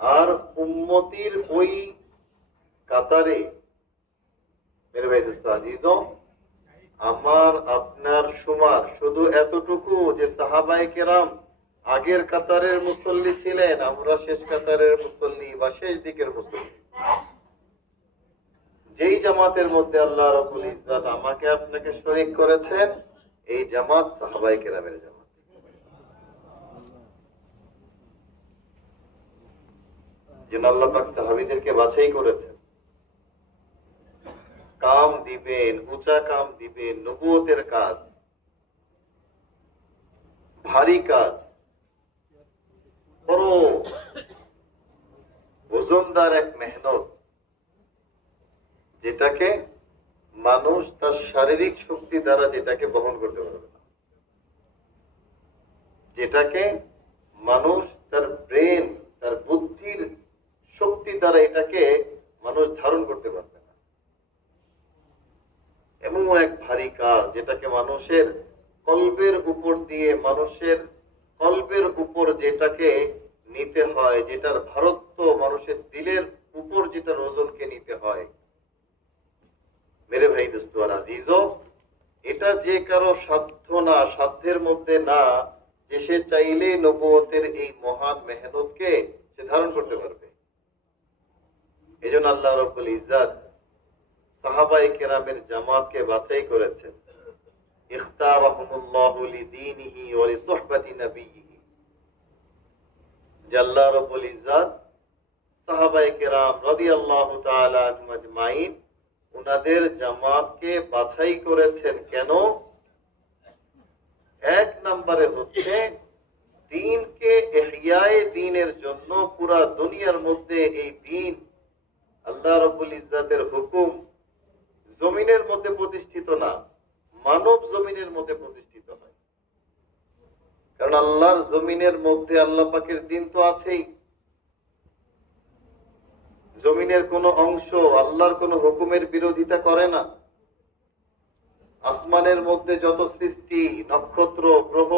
আর উম্মতির ওই কাতারে, মেরে ভাই দোস্ত আজিজম আমার আপনার সুমার, শুধু এতটুকু যে সাহাবাই কেরাম আগের কাতারের মুসল্লি ছিলেন, আমরা শেষ কাতারের মুসল্লি বা শেষ দিকের মুসল্লি। যেই জামাতের মধ্যে আল্লাহ রবুল ইজাত আমাকে আপনাকে শরিক করেছেন, এই জামাত সাহাবাই কেরামের জামাত। যেন আল্লাহ পাক সাহাবিদেরকে বাছাই করেছেন। কাম দিবেন, উঁচা কাম দিবেন, নবুয়তের কাজ, ভারী কাজ, বড় ওজনদার এক মেহনত, যেটাকে মানুষ তার শারীরিক শক্তি দ্বারা যেটাকে বহন করতে পারবে না। যেটাকে মানুষ তার ব্রেন, তার বুদ্ধির শক্তি দ্বারা এটাকে মানুষ ধারণ করতে পারবে না। এমন এক ভারী কাজ যেটাকে মানুষের কল্পের উপর দিয়ে মানুষের কল্পের উপর যেটাকে নিতে হয়, যেটার ভারত্ব মানুষের দিলের উপর যেটার ওজনকে নিতে হয়। মেরে ভাই দোস্ত আজিজ এটা যে কারও সাধ্য না, সাধ্যের মধ্যে না, যে সে চাইলে নবুয়তের এই মহান মেহনতকে সে ধারণ করতে পারবে। এই জন্য আল্লাহ রব্বুল ইজাদ সাহাবাই কেরামের জামাতকে বাছাই করেছেন। উনাদের জামাতকে বাছাই করেছেন কেন? এক নম্বরে হচ্ছে দিনকে এহিয়ায়ে দিনের জন্য পুরা দুনিয়ার মধ্যে এই দিন আল্লাহ রবুল ইজাতের হুকুম জমিনের মধ্যে প্রতিষ্ঠিত না, মানব জমিনের মধ্যে প্রতিষ্ঠিত হয় কারণ আল্লাহর জমিনের মধ্যে আল্লাহ পাকের দিন তো আছেই। জমিনের কোন অংশ আল্লাহর কোন হুকুমের বিরোধিতা করে না। আসমানের মধ্যে যত সৃষ্টি, নক্ষত্র, গ্রহ,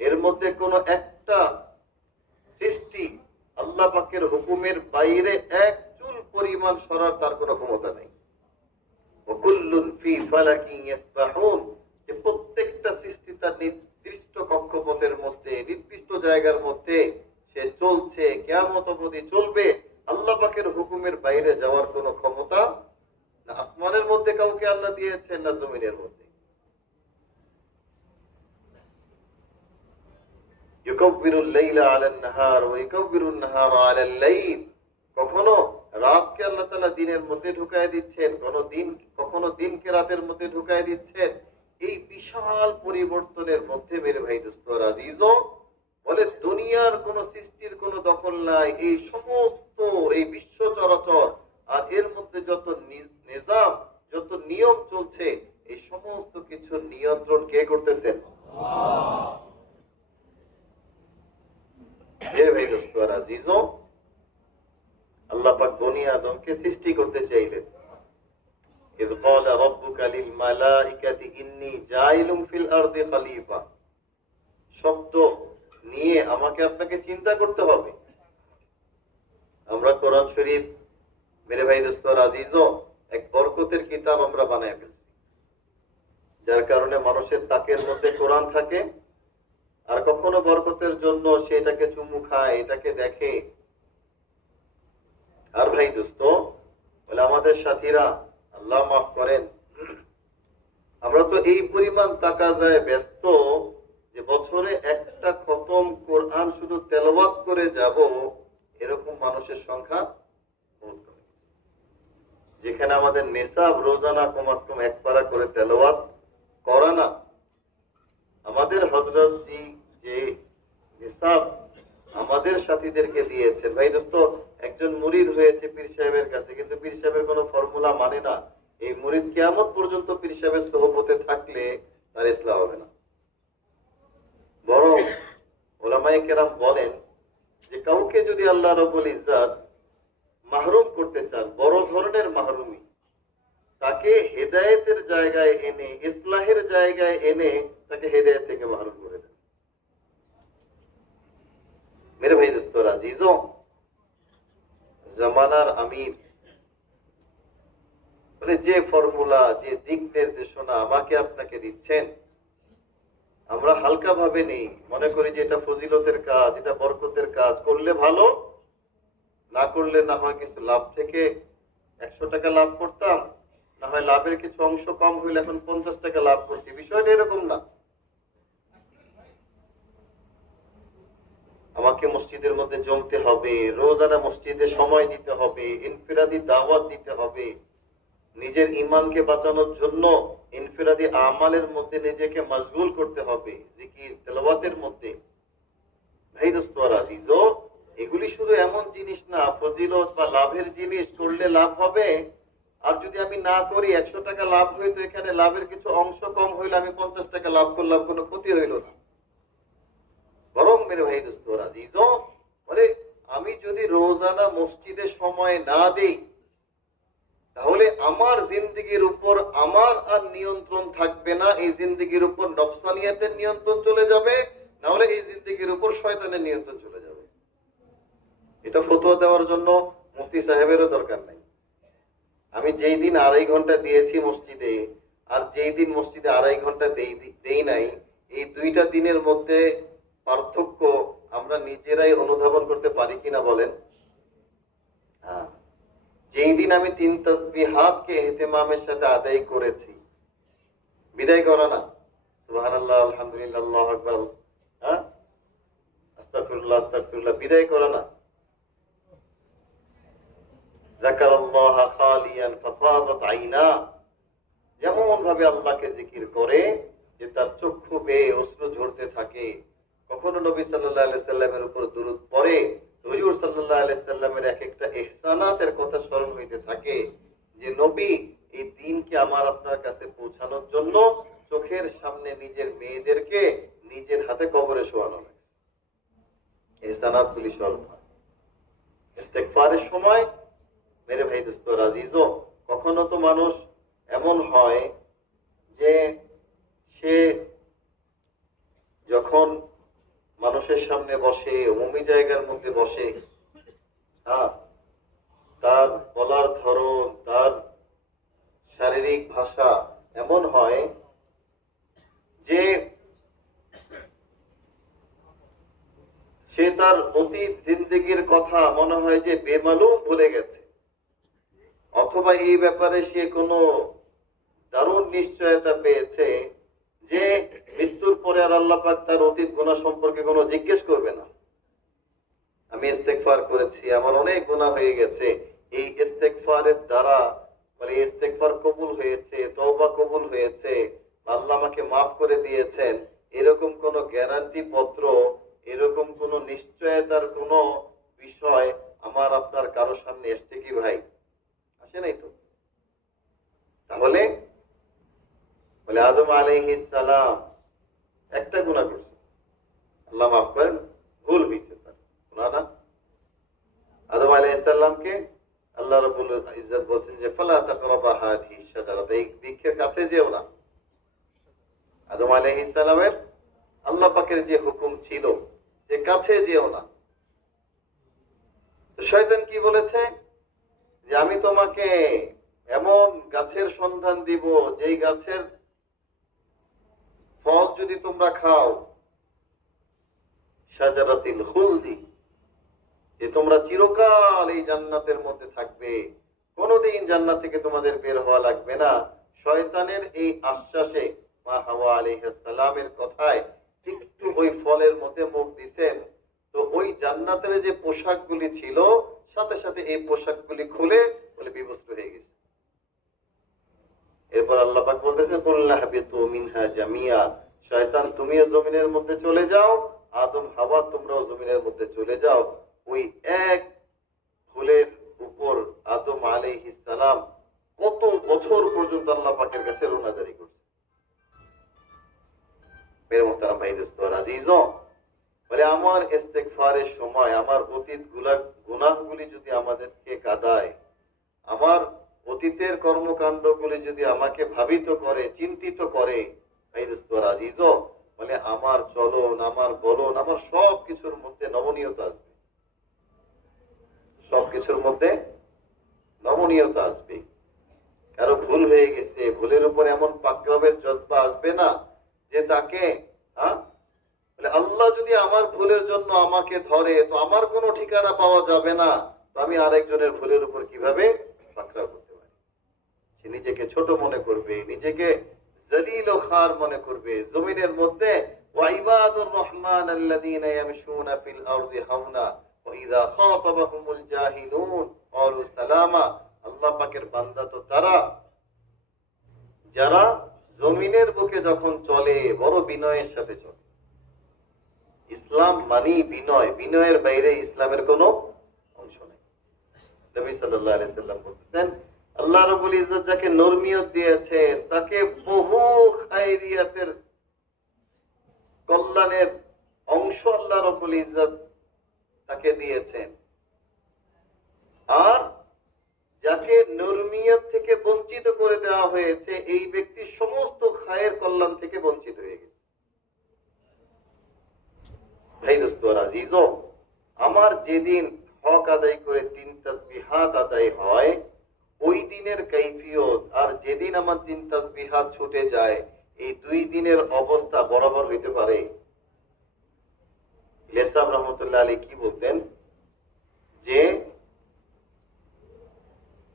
এর মধ্যে কোন একটা সৃষ্টি আল্লাহ পাকের হুকুমের বাইরে এক চুল পরিমাণ সরার তার কোনো ক্ষমতা নেই। প্রত্যেকটা সৃষ্টি তার নির্দিষ্ট কক্ষপথের মধ্যে, নির্দিষ্ট জায়গার মধ্যে সে চলছে, কেয়ামত অবধি চলবে। আল্লাহ পাকের হুকুমের বাইরে যাওয়ার কোনো ক্ষমতা না আসমানের মধ্যে কাউকে আল্লাহ দিয়েছেন, না জমিনের মধ্যে। কখনো রাতকে আল্লাহ তাআলা দিনের মধ্যে ঢুকায় দিচ্ছেন, কোন দিন, কখনো দিনকে রাতের মধ্যে ঢুকায় দিচ্ছেন। এই বিশাল পরিবর্তনের মধ্যে মেরে ভাই দোস্ত বলে, দুনিয়ার কোন সৃষ্টির কোন দখল নাই, এই সমস্ত, এই বিশ্ব চরাচর, আর এর মধ্যে যত নিজাম, যত নিয়ম চলছে, এই সমস্ত কিছু নিয়ন্ত্রণ কে করতেছেন হে ভাই দোস্ত আর আজিজ আল্লাহ পাক বনি আদমকে সৃষ্টি করতে চাইলেন إذ قال ربك للملائكة إني جاعل في الأرض خليفة শব্দ নিয়ে আমাকে আপনাকে চিন্তা করতে হবে আমরা কোরআন শরীফ মেরে ভাই দোস্ত আজিজ এক বরকতের কিতাব আমরা বানায় ফেলছি যার কারণে মানুষের তাকের মধ্যে কোরআন থাকে আর কখনো বরকতের জন্য সে এটাকে চুমু খায়, এটাকে দেখে। আর ভাই দোস্ত বলে আমাদের সাথীরা, আল্লাহ মাফ করেন। আমরা তো এই পরিমাণ টাকা যায় ব্যস্ত যে বছরে একটা খতম কোরআন শুধু তেলাওয়াত করে যাব, এরকম মানুষের সংখ্যা। যেখানে আমাদের নেশাব রোজানা কমাস কম এক পারা করে তেলাওয়াত করা না। আমাদের হজরতজি যে নিসাব আমাদের সাথীদেরকে দিয়েছেন। ভাই দোস্ত, একজন মুরিদ হয়েছে পীর সাহেবের কাছে, কিন্তু পীর সাহেবের কোনো ফর্মুলা মানে না। এই মুরিদ কেয়ামত পর্যন্ত পীর সাহেবের সহপথে থাকলে তার ইসলাম হবে না। বরং ওলামাই কেরাম বলেন যে, কাউকে যদি আল্লাহ রবুল ইজাত মাহরুম করতে চান, বড় ধরনের মাহরুমি তাকে হেদায়েতের জায়গায় এনে, ইসলাহের জায়গায় এনে তাকে হেদায়েত থেকে মাহরুম করে দেন। মেরে ভাই দোস্তরা আজিজ? জামানার আমির। মানে যে ফর্মুলা, যে দিক নির্দেশনা আমাকে আপনাকে দিচ্ছেন, আমরা হালকা ভাবে নেই। মনে করি যে এটা ফজিলতের কাজ, এটা বরকতের কাজ। করলে ভালো, না করলে না হয় কিছু লাভ থেকে। একশো টাকা লাভ করতাম না হয় লাভের কিছু অংশ কম হইলে এখন পঞ্চাশ টাকা লাভ করছি। বিষয়টা এরকম না। আমাকে মসজিদের মধ্যে জমতে হবে, রোজানা মসজিদে সময় দিতে হবে, ইনফিরাদি দাওয়াত দিতে হবে। নিজের ইমানকে বাঁচানোর জন্য ইনফিরাদি আমালের মধ্যে নিজেকে মশগুল করতে হবে, জিকির মধ্যে। এগুলি শুধু এমন জিনিস না, ফজিলত বা লাভের জিনিস, করলে লাভ হবে। আর যদি আমি না করি, একশো টাকা লাভ হইতো এখানে লাভের কিছু অংশ কম হইলে আমি পঞ্চাশ টাকা লাভ করলাম, কোনো ক্ষতি হইল না। বরং মেরে ভাই দোস্তর বলে আমি যদি রোজানা মসজিদে সময় না দেই, তাহলে আমার জিন্দগির উপর আমার আর নিয়ন্ত্রণ থাকবে না, এই জিন্দগির উপর নফসানিয়াতের নিয়ন্ত্রণ চলে যাবে, না হলে এই জিন্দগির উপর শয়তানের নিয়ন্ত্রণ চলে যাবে। এটা ফতোয়া দেওয়ার জন্য মুফতি সাহেবেরও দরকার নাই। আমি যেই দিন আড়াই ঘণ্টা দিয়েছি মসজিদে, আর যেই দিন মসজিদে আড়াই ঘণ্টা দেই নাই, এই দুইটা দিনের মধ্যে পার্থক্য আমরা নিজেরাই অনুধাবন করতে পারি কিনা বলেন? হ্যাঁ। যেই দিন আমি তিন তসবিহাতকে এহতেমামের সাথে আদায় করেছি। বিদায় করা না? আলহামদুলিল্লাহ, আল্লাহু আকবার হ্যাঁ? আস্তাগফিরুল্লাহ আস্তাগফিরুল্লাহ, বিদায় করা না? যেমন ভাবে আল্লাহকে জিকির করে যে তার চক্ষু বেয়ে অশ্রু ঝরতে থাকে, কখনো নবী সাল্লামের উপর দুরূদ পড়ে হুজুর সাল্লাল্লাহু সাল্লামের এক একটা ইহসানাতের কথা স্মরণ হইতে থাকে যে, নবী, এই দিনকে আমার আপনার কাছে পৌঁছানোর জন্য চোখের সামনে নিজের মেয়েদেরকে নিজের হাতে কবরে শোয়ানো লাগে ইহসানাত গুলি স্মরণ হয়। সময় মেরে ভাই দোস্ত রাজিজো। কখনো তো মানুষ এমন হয় যে সে যখন মানুষের সামনে বসে, অমুমি জায়গার মধ্যে বসে হ্যাঁ তার বলার ধরন, তার শারীরিক ভাষা এমন হয় যে সে তার অতীত জিন্দগির কথা মনে হয় যে বেমালুম ভুলে গেছে। অথবা এই ব্যাপারে সে কোনো দারুণ নিশ্চয়তা পেয়েছে যে মৃত্যুর পরে আর আল্লাহ পাক তার অতীত গুণা সম্পর্কে কোনো জিজ্ঞেস করবে না। আমি ইস্তেকফার করেছি, আমার অনেক গুণা হয়ে গেছে। এই ইস্তেকফারের দ্বারা মানে ইস্তেকফার কবুল হয়েছে, তওবা কবুল হয়েছে, আল্লাহ আমাকে মাফ করে দিয়েছেন, এরকম কোন গ্যারান্টি পত্র, এরকম কোন নিশ্চয়তার কোন বিষয় আমার আপনার কারও সামনে এসছে কি ভাই? আসে নাই তো? তাহলে বলে, আদম আলহ সালাম একটা গুণা করছে। আল্লাহ মাফ করেন, ভুল হয়েছে তার। গুণা না? আদম আলাইসাল্লামকে আল্লাহ রবুল ইজ্জত বলছেন যে, ফলা তাকরাবা বৃক্ষের কাছে যেও না। আদম আলাইহিস সালামের আল্লাহ পাকের যে হুকুম ছিল, যে কাছে যেও না। শয়তান কি বলেছে? যে আমি তোমাকে এমন গাছের সন্ধান দিব, যেই গাছের ফল যদি তোমরা খাও, সাজারাতিল হুলদি যে তোমরা চিরকাল এই জান্নাতের মধ্যে থাকবে। কোনদিন জান্নাত থেকে তোমাদের বের হওয়া লাগবে না। শয়তানের এই আশ্বাসে মা হাওয়া আলাইহিসসালামের কথায় একটু ওই ফলের মধ্যে মুখ দিছেন। তো ওই জান্নাতের যে পোশাকগুলি ছিল, সাথে সাথে এই পোশাকগুলি খুলে বলে বিবস্ত্র হয়ে গেছে। এরপর আল্লাহ পাক বলতেছে বললা হাবিতু মিনহা জামিয়া। শয়তান, তুমিও জমিনের মধ্যে চলে যাও, আদম, হাওয়া, তোমরাও জমিনের মধ্যে চলে যাও। ওই এক ফুলের উপর আদম আলাইহিস সালাম কত বছর পর্যন্ত আল্লাহ পাকের কাছে রোনাজারি করছে। মেরে মোহতারাম ভাই দোস্ত আজিজ বলে, আমার ইস্তেগফারের সময়, আমার অতীতগুলা গুনাহগুলি যদি আমাদেরকে কাদায়, আমার অতীতের কর্মকাণ্ডগুলি যদি আমাকে ভাবিত করে, চিন্তিত করে আজিজ, বলে, আমার চলন, আমার বলন, আমার সব কিছুর মধ্যে নমনীয়তা আসবে। সবকিছুর মধ্যে নমনীয়তা আসবে। কারও ভুল হয়ে গেছে, ভুলের উপর এমন পাক্রমের জজবা আসবে না যে তাকে হ্যাঁ আল্লাহ যদি আমার ভুলের জন্য আমাকে ধরে, তো আমার কোনো ঠিকানা পাওয়া যাবে না। আমি আরেকজনের ভুলের উপর কীভাবে পাকড়াও করতে পারি? সে নিজেকে ছোট মনে করবে, নিজেকে জলিল খার মনে করবে। জমিনের মধ্যে যারা জমিনের বুকে যখন চলে, বড় বিনয়ের সাথে চলে। ইসলাম মানি বিনয়। বিনয়ের বাইরে ইসলামের কোনো অংশ নেই। বলতেছেন, আল্লাহ রাব্বুল ইজ্জত যাকে নরমিয়ত দিয়েছেন তাকে বহু খায়রিয়াতের কল্যাণের অংশ আল্লাহ রাব্বুল ইজ্জত তাকে দিয়েছেন আর যাকে নরমিয়ত থেকে বঞ্চিত করে দেওয়া হয়েছে, এই ব্যক্তি সমস্ত খায়ের কল্যাণ থেকে বঞ্চিত হয়ে গেছে। আমার যেদিন হক আদায় করে তিন তাসবিহাত আদায় হয়, ওই দিনের কৈফিয়ত আর যেদিন আমার তিন তাসবিহাত ছুটে যায়, এই দুই দিনের অবস্থা বরাবর হইতে পারে। লেসাম রহমতুল্লাহ আলী কি বলতেন? যে,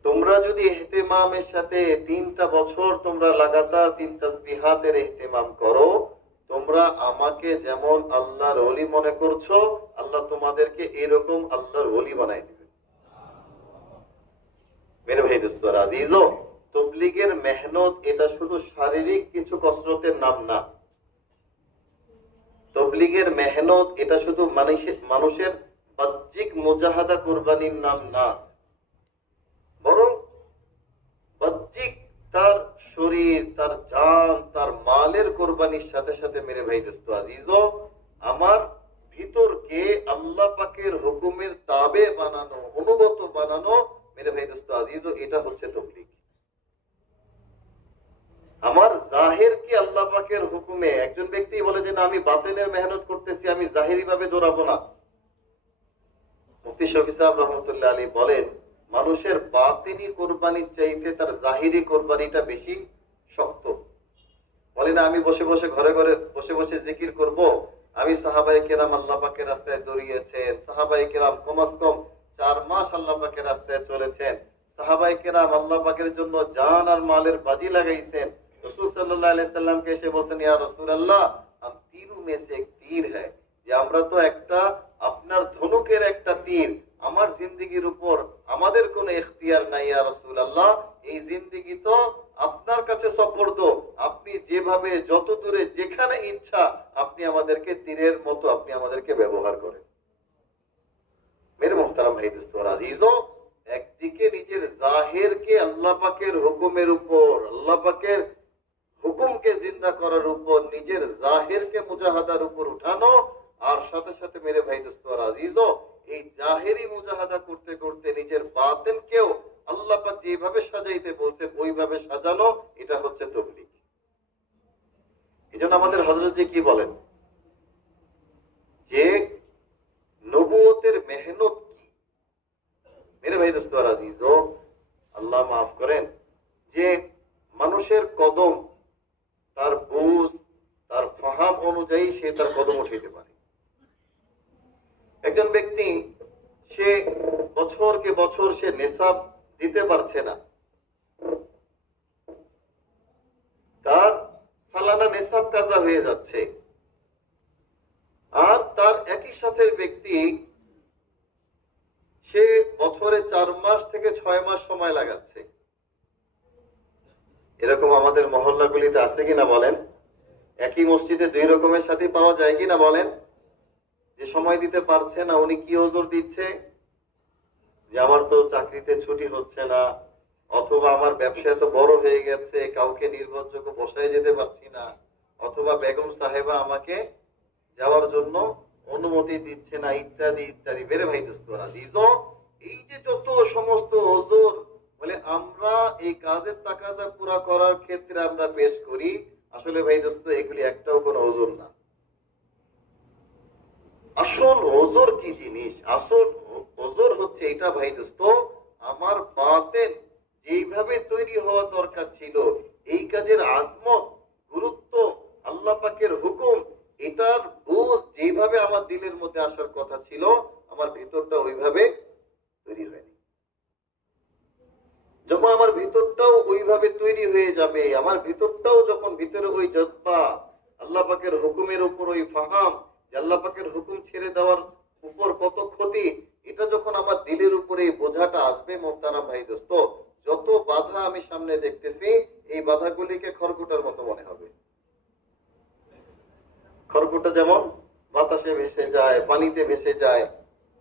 তোমরা যদি এহতেমামের সাথে তিনটা বছর তোমরা লাগাতার তিন তাসবিহাতের এহতেমাম করো তোমরা আমাকে যেমন আল্লাহর ওলি মনে করছ, আল্লাহ তোমাদেরকে এরকম আল্লাহর ওলি বানাই দিবে মেরে ভাই দোস্ত আজিজ তবলিগের মেহনত এটা শুধু শারীরিক কিছু কসরতের নাম না। তবলিগের মেহনত এটা শুধু মানুষের বাহ্যিক মোজাহাদা কোরবানির নাম না। বরং বাহ্যিক তার শরীর, তার জান, তার মালের কোরবানির সাথে সাথে মেরে ভাই দোস্ত আজিজ আমার ভিতরকে আল্লাহ পাকের হুকুমের তাবে বানানো, অনুগত বানানো, মেরে ভাই দোস্ত আজিজ এটা হচ্ছে তবলিগ। আমার জাহের কি আল্লাহ পাকের হুকুমে, একজন ব্যক্তি বলে যে না, আমি বাতেনের মেহনত করতেছি, আমি জাহেরি ভাবে দৌড়াবো না। মুফতি শফি সাহেব রহমতুল্লাহ আলী বলেন মানুষের বাতিনি কোরবানির চাইতে তার জাহিরি কোরবানিটা বেশি শক্ত। বলে না, আমি বসে বসে ঘরে ঘরে বসে বসে জিকির করব। আমি সাহাবাই কেরাম আল্লাহ পাকের রাস্তায় দৌড়িয়েছেন। সাহাবাই কেরাম কমাস কম চার মাস আল্লাহ পাকের রাস্তায় চলেছেন। সাহাবাই কেরাম আল্লাহ পাকের জন্য জান আর মালের বাজি লাগাইছেন। রসুল সাল্লাহ আলাইসাল্লামকে এসে বলছেন, ইয়া রসুল আল্লাহ তীরু মে সে এক তীর হ্যাঁ যে আমরা তো একটা আপনার ধনুকের একটা তীর আমার জিন্দিগির উপর আমাদের কোন এখতিয়ার নাই ইয়া রসুল আল্লাহ এই জিন্দিগি তো আপনার কাছে সফর্দ। আপনি যেভাবে যত দূরে যেখানে ইচ্ছা আপনি আমাদেরকে তীরের মতো আপনি আমাদেরকে ব্যবহার করেন। মেরে মোহতারাম ভাই, দোস্ত আজিজ একদিকে নিজের জাহেরকে আল্লাহ পাকের হুকুমের উপর, আল্লাহ পাকের হুকুমকে জিন্দা করার উপর, নিজের জাহেরকে মুজাহাদার উপর উঠানো। আর সাথে সাথে মেরে ভাই, দোস্ত আজিজ এই জাহেরি মুজাহাদা করতে করতে নিজের বাতেনকেও আল্লাহ পাক যেভাবে সাজাইতে বলছে, ওইভাবে সাজানো, এটা হচ্ছে তবলিগ। এই জন্য আমাদের হজরত কি বলেন? যে নবুয়তের মেহনত কি মেরে ভাই দোস্ত আজিজ আল্লাহ মাফ করেন যে মানুষের কদম তার বুঝ তার ফাহাম অনুযায়ী সে তার কদম উঠাইতে পারে একজন ব্যক্তি সে বছরকে বছর নেশাব দিতে পারছে না। তার সালানা নেশাব কাজা হয়ে যাচ্ছে। আর তার একই সাথে ব্যক্তি, সে বছরে চার মাস থেকে ছয় মাস সময় লাগাচ্ছে। এরকম আমাদের মহল্লাগুলিতে আছে কিনা বলেন? একই মসজিদে দুই রকমের সাথে পাওয়া যায় কিনা বলেন? যে সময় দিতে পারছে না, উনি কি ওজোর দিচ্ছে? যে আমার তো চাকরিতে ছুটি হচ্ছে না, অথবা আমার ব্যবসা এত বড় হয়ে গেছে, কাউকে নির্ভরযোগ্য বসায় যেতে পারছি না, অথবা বেগম সাহেবা আমাকে যাওয়ার জন্য অনুমতি দিচ্ছে না, ইত্যাদি ইত্যাদি। বেড়ে ভাই দোস্তরা এই যে যত সমস্ত ওজোর, বলে আমরা এই কাজের তাকাজা পুরা করার ক্ষেত্রে আমরা পেশ করি, আসলে ভাই দোস্ত, এগুলি একটাও কোনো ওজন না। আসল ওজোর কি জিনিস? আসল ওজোর হচ্ছে এটা ভাই দোস্ত, আমার বাতেন যেইভাবে তৈরি হওয়া দরকার ছিল, এই কাজের আজমত, গুরুত্ব, আল্লাহ পাকের হুকুম, এটার বুঝ যেইভাবে আমার দিলের মধ্যে আসার কথা ছিল, আমার ভিতরটা ওইভাবে তৈরি হয়নি। যখন আমার ভিতরটাও ওইভাবে তৈরি হয়ে যাবে, আমার ভিতরটাও যখন ভিতরে ওই জজ্বা, আল্লাহ পাকের হুকুমের উপর ওই ফাহাম যে আল্লাহ পাকের হুকুম ছেড়ে দেওয়ার উপর কত ক্ষতি এটা যখন আমার দিলের উপরে এই বোঝাটা আসবে মোহতারা ভাই দোস্ত যত বাধা আমি সামনে দেখতেছি বাধাগুলিকে খড়কুটার মতো মনে হবে। খড়কুটা যেমন বাতাসে ভেসে যায়, পানিতে ভেসে যায়,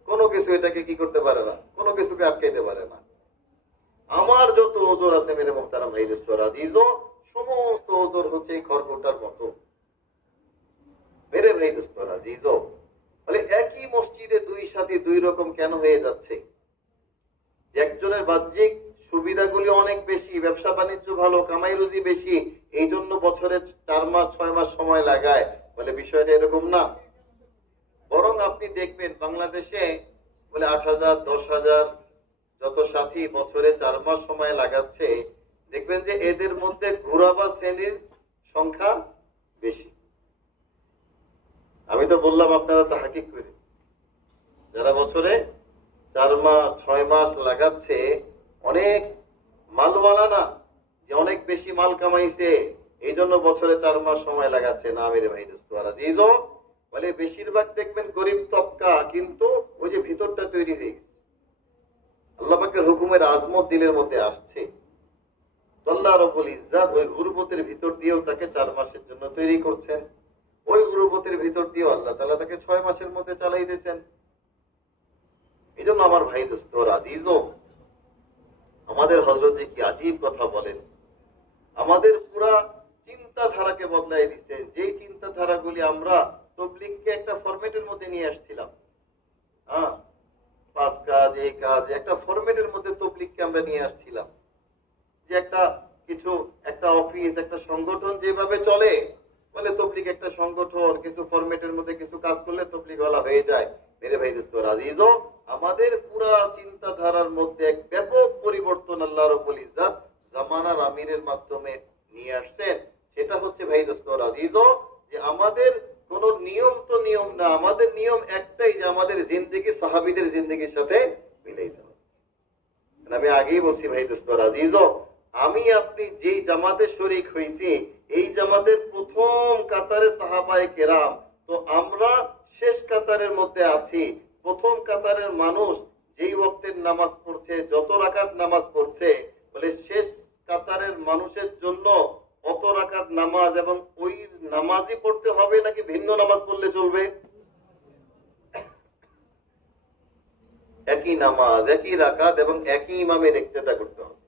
কোনো কিছু এটাকে কি করতে পারে না, কোনো কিছুকে আটকাইতে পারে না। আমার যত ওজোর আছে মেরে মোহতারা ভাই দোস্ত আজিজ সমস্ত ওজোর হচ্ছে এই খড়কুটার মতো। মেরে ভাই দোস্ত আজিজ বলে একই মসজিদে দুই সাথে দুই রকম কেন হয়ে যাচ্ছে? একজনের বাহ্যিক সুবিধাগুলি অনেক বেশি, ব্যবসা বাণিজ্য ভালো, কামাই রুজি বেশি এই জন্য বছরে চার মাস, ছয় মাস সময় লাগায়। বলে বিষয়টা এরকম না। বরং আপনি দেখবেন বাংলাদেশে, বলে আট হাজার, দশ হাজার যত সাথী বছরে চার মাস সময় লাগাচ্ছে, দেখবেন যে এদের মধ্যে ঘুরাবা শ্রেণির সংখ্যা বেশি। আমি তো বললাম আপনারা তা হাকিক করে। যারা বছরে চার মাস, ছয় মাস লাগাচ্ছে অনেক মালওয়ালা না, যে অনেক বেশি মাল কামাইছে এই জন্য বছরে চার মাস সময় লাগাচ্ছে। না মেরে ভাই বলে বেশিরভাগ দেখবেন গরিব তবকা কিন্তু ওই যে ভিতরটা তৈরি হয়ে গেছে। আল্লাহ পাকের হুকুমের আজমত দিলের মধ্যে আসছে। আল্লাহ ওই ভিতর দিয়েও তাকে চার মাসের জন্য তৈরি করছেন। ওই গুরুপতের ভিতর দিয়েও আল্লাহ তালা তাকে ছয় মাসের মধ্যে চালাই দিয়েছেন। এই জন্য আমার ভাই, দোস্ত আজিজও আমাদের হজরত কি আজীব কথা বলেন? আমাদের পুরা চিন্তাধারাকে বদলাই দিচ্ছেন যেই চিন্তাধারাগুলি আমরা তবলিগকে একটা ফরম্যাটের মধ্যে নিয়ে আসছিলাম হ্যাঁ? পাঁচ কাজ এই কাজ, একটা ফরম্যাটের মধ্যে তবলিগকে আমরা নিয়ে আসছিলাম। যে একটা কিছু, একটা অফিস, একটা সংগঠন যেভাবে চলে বলে তবলিগ একটা সংগঠন, কিছু ফরম্যাটের মধ্যে কিছু কাজ করলে তবলিগ ওয়ালা হয়ে যায়। মেরে ভাই দোস্ত আজিজও আমাদের পুরা চিন্তাধারার মধ্যে এক ব্যাপক পরিবর্তন আল্লাহ রবুল ইজাত জামানার আমিরের মাধ্যমে নিয়ে আসছেন। সেটা হচ্ছে, ভাই দোস্ত আজিজও যে আমাদের কোন নিয়ম তো নিয়ম না, আমাদের নিয়ম একটাই যে আমাদের জিন্দগি, সাহাবিদের জিন্দগির সাথে মিলাইতে হবে। আমি আগেই বলছি, ভাই দোস্ত আজিজও আমি আপনি যেই জামাতে শরিক হয়েছি এই জামাতের প্রথম কাতারে সাহাবায়ে কেরাম। তো আমরা শেষ কাতারের মধ্যে আছি। প্রথম কাতারের মানুষ যেই ওক্তের নামাজ পড়ছে, যত রাকাত নামাজ পড়ছে, বলে শেষ কাতারের মানুষের জন্য অত রাকাত নামাজ এবং ওই নামাজই পড়তে হবে নাকি ভিন্ন নামাজ পড়লে চলবে? একই নামাজ, একই রাকাত এবং একই ইমামের ইক্তেদা করতে হবে।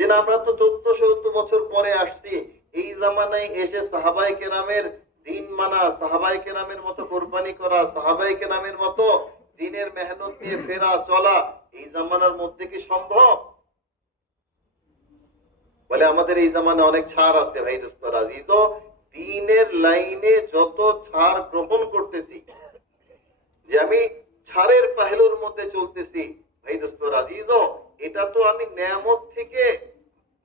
যে না, আমরা তো চোদ্দশো বছর পরে আসছি। এই জামানায় এসে সাহাবাই কেরামের দিন মানা সাহাবাই কেরামের মতো কোরবানি করা সাহাবাই কেরামের মতো দিনের মেহনত দিয়ে ফেরা, চলা, এই জামানার মধ্যে কি সম্ভব? বলে আমাদের এই জামানে অনেক ছাড় আছে, ভাই দোস্তর আজিজ দিনের লাইনে যত ছাড় গ্রহণ করতেছি, যে আমি ছাড়ের পাহেলুর মধ্যে চলতেছি, ভাই দোস্তর আজিজ এটা তো আমি নেয়ামত থেকে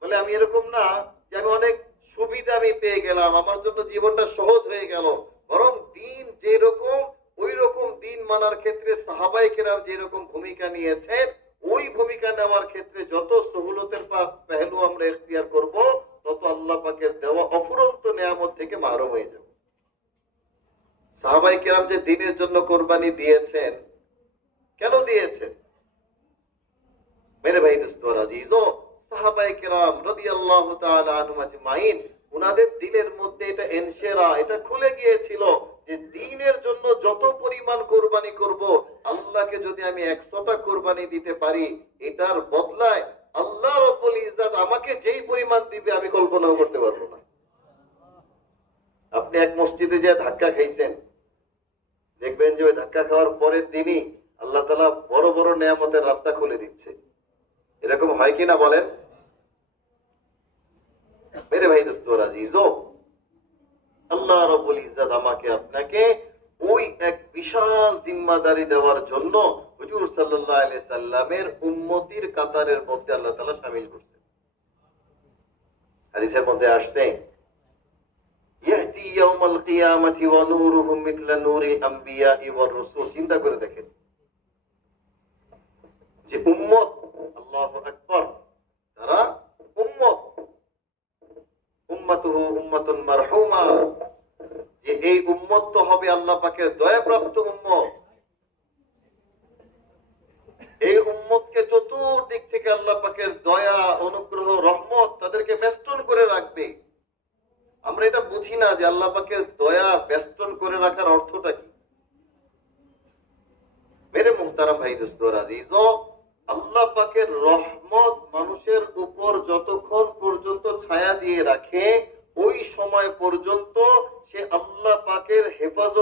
বলে আমি এরকম না যে আমি অনেক সুবিধা আমি পেয়ে গেলাম, আমার জন্য জীবনটা সহজ হয়ে গেল। বরং দিন যে রকম ওই রকম দিন মানার ক্ষেত্রে সাহাবাই কেরাম যেরকম ভূমিকা নিয়েছেন, ওই ভূমিকা নেওয়ার ক্ষেত্রে যত সহুলতের পেহলু আমরা এখতিয়ার করব, তত আল্লাহ পাকের দেওয়া অফুরন্ত নেয়ামত থেকে মারো হয়ে যাব। সাহাবাই কেরাম যে দিনের জন্য কোরবানি দিয়েছেন, কেন দিয়েছেন? মেরে ভাই দোস্তর আজিজো যে পরিমাণ দিবে আমি কল্পনাও করতে পারব না। আপনি এক মসজিদে যে ধাক্কা খাইছেন, দেখবেন যে ওই ধাক্কা খাওয়ার পরের দিনই আল্লাহ তালা বড় বড় নেয়ামতের রাস্তা খুলে দিচ্ছে। এরকম হয় কিনা বলেন? মেরে ভাই দোস্ত আজিজো আল্লাহ রবুল ইজাদ আমাকে আপনাকে ওই এক বিশাল জিম্মাদারি দেওয়ার জন্য হুজুর সাল্লাহ আলি সাল্লামের উম্মতির কাতারের মধ্যে আল্লাহ তালা সামিল করছেন। হাদিসের মধ্যে আসছে চিন্তা করে দেখেন যে উম্মত আল্লাহু আকবার তারা উম্মত যে এই উম্মত তো হবে আল্লাহ পাকের দয়াপ্রাপ্ত উম্মত। এই উম্মতকে চতুর্দিক থেকে আল্লাহ পাকের দয়া, অনুগ্রহ, রহমত তাদেরকে বেষ্টন করে রাখবে। আমরা এটা বুঝি না যে আল্লাহ পাকের দয়া বেষ্টন করে রাখার অর্থটা কি। মেরে মুহতারাম ভাই দোস্তর, আজিজ আল্লাহ পাকের রহমত মানুষের উপর যতক্ষণ পর্যন্ত ছায়া দিয়ে রাখে ওই সময় পর্যন্ত সে আল্লাহ পাকের হেফাজত